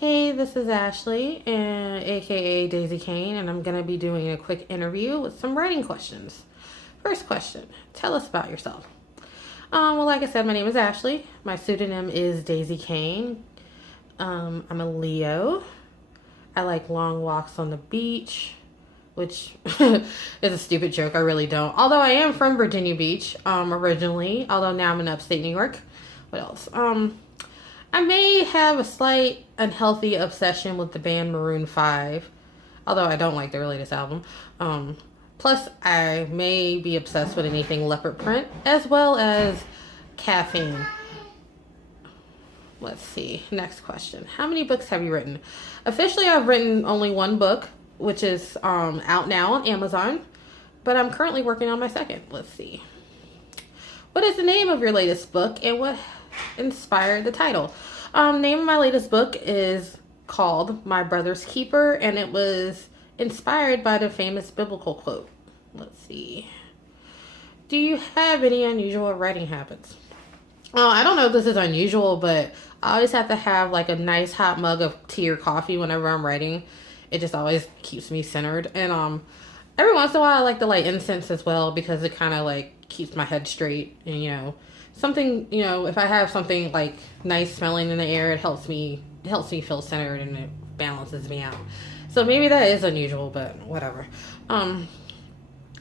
Hey, this is Ashley, and aka Daisy Kane, and I'm gonna be doing a quick interview with some writing questions. First question: tell us about yourself. Well, like I said, my name is Ashley. My pseudonym is Daisy Kane. I'm a Leo. I like long walks on the beach, which is a stupid joke. I really don't. Although I am from Virginia Beach, originally. Although now I'm in upstate New York. What else? I may have a slight unhealthy obsession with the band Maroon 5, although I don't like their latest album. Plus, I may be obsessed with anything leopard print, as well as caffeine. Let's see. Next question. How many books have you written? Officially, I've written only one book, which is out now on Amazon, but I'm currently working on my second. Let's see. What is the name of your latest book, and what inspired the title? Name of my latest book is called My Brother's Keeper, and it was inspired by the famous biblical quote. Let's see. Do you have any unusual writing habits? I don't know if this is unusual, but I always have to have like a nice hot mug of tea or coffee whenever I'm writing. It just always keeps me centered. And every once in a while I like to light incense as well, because it kind of like keeps my head straight. And something, if I have something like nice smelling in the air, it helps me feel centered, and it balances me out. So maybe that is unusual, but whatever.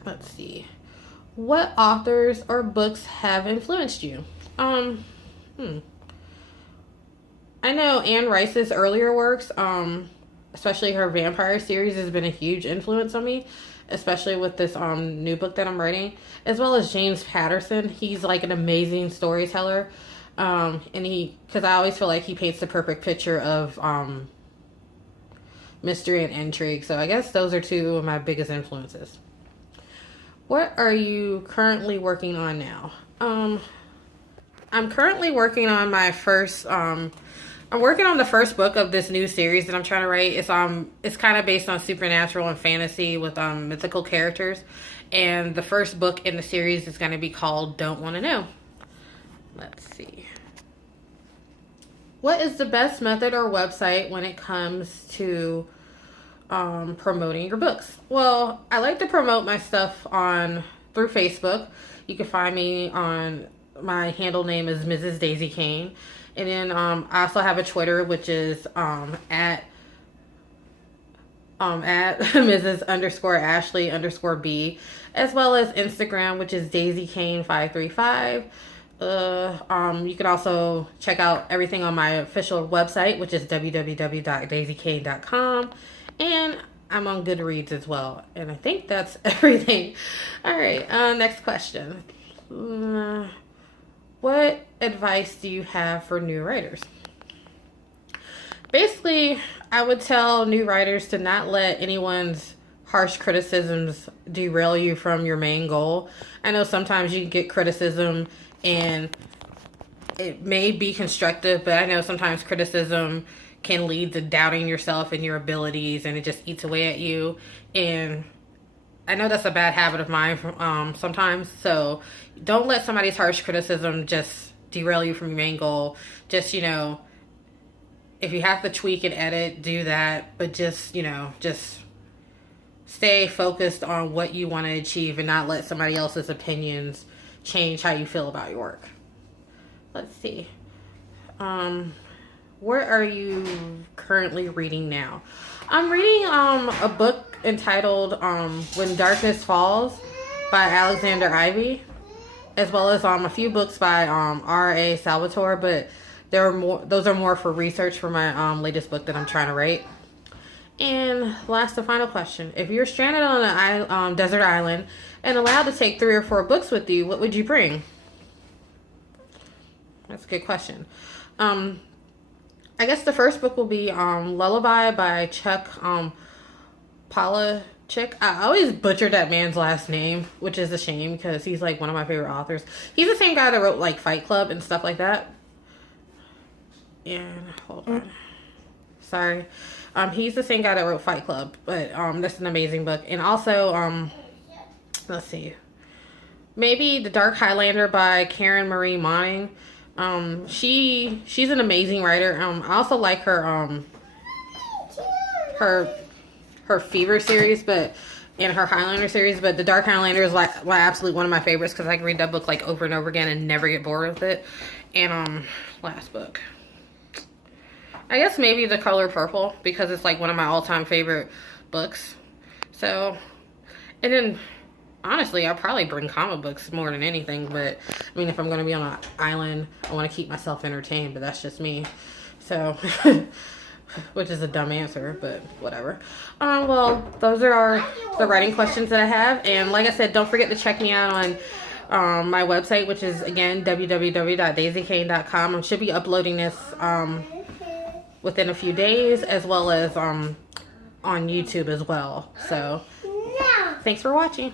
Let's see. What authors or books have influenced you? I know Anne Rice's earlier works, especially her vampire series, has been a huge influence on me, especially with this new book that I'm writing, as well as James Patterson. He's like an amazing storyteller, and because I always feel like he paints the perfect picture of mystery and intrigue. So I guess those are two of my biggest influences. What are you currently working on now? I'm currently working on my first. I'm working on the first book of this new series that I'm trying to write. It's kind of based on supernatural and fantasy with mythical characters, and the first book in the series is going to be called Don't Want to Know. Let's see. What is the best method or website when it comes to promoting your books? Well, I like to promote my stuff through Facebook. You can find me on, my handle name is Mrs. Daisy Kane. And then I also have a Twitter, which is at Mrs._Ashley_B, as well as Instagram, which is Daisy Kane 535. You can also check out everything on my official website, which is www.daisykane.com, and I'm on Goodreads as well. And I think that's everything. All right, next question. What advice do you have for new writers? Basically, I would tell new writers to not let anyone's harsh criticisms derail you from your main goal. I know sometimes you can get criticism and it may be constructive, but I know sometimes criticism can lead to doubting yourself and your abilities, and it just eats away at you. And I know that's a bad habit of mine sometimes. So don't let somebody's harsh criticism just derail you from your main goal. Just, if you have to tweak and edit, do that. But just stay focused on what you want to achieve and not let somebody else's opinions change how you feel about your work. Let's see. What are you currently reading now? I'm reading a book entitled When Darkness Falls by Alexander Ivy, as well as a few books by R.A. Salvatore, but those are more for research for my latest book that I'm trying to write. And last and final question. If you're stranded on a desert island and allowed to take 3 or 4 books with you, what would you bring? That's a good question. I guess the first book will be Lullaby by Chuck Palahniuk. I always butchered that man's last name, which is a shame because he's like one of my favorite authors. He's the same guy that wrote like Fight Club and stuff like that. And hold on. Sorry. He's the same guy that wrote Fight Club, but that's an amazing book. And also, let's see. Maybe The Dark Highlander by Karen Marie Moning. She's an amazing writer. I also like her her Fever series, but in her Highlander series, but the Dark Highlander is like absolutely one of my favorites because I can read that book like over and over again and never get bored with it. And last book, I guess maybe The Color Purple, because it's like one of my all-time favorite books. So, and then honestly, I'll probably bring comic books more than anything, but I mean, if I'm going to be on an island, I want to keep myself entertained, but that's just me. So, which is a dumb answer, but whatever. Well, those are the writing questions that I have. And like I said, don't forget to check me out on my website, which is, again, www.daisykane.com. I should be uploading this within a few days, as well as on YouTube as well. So, thanks for watching.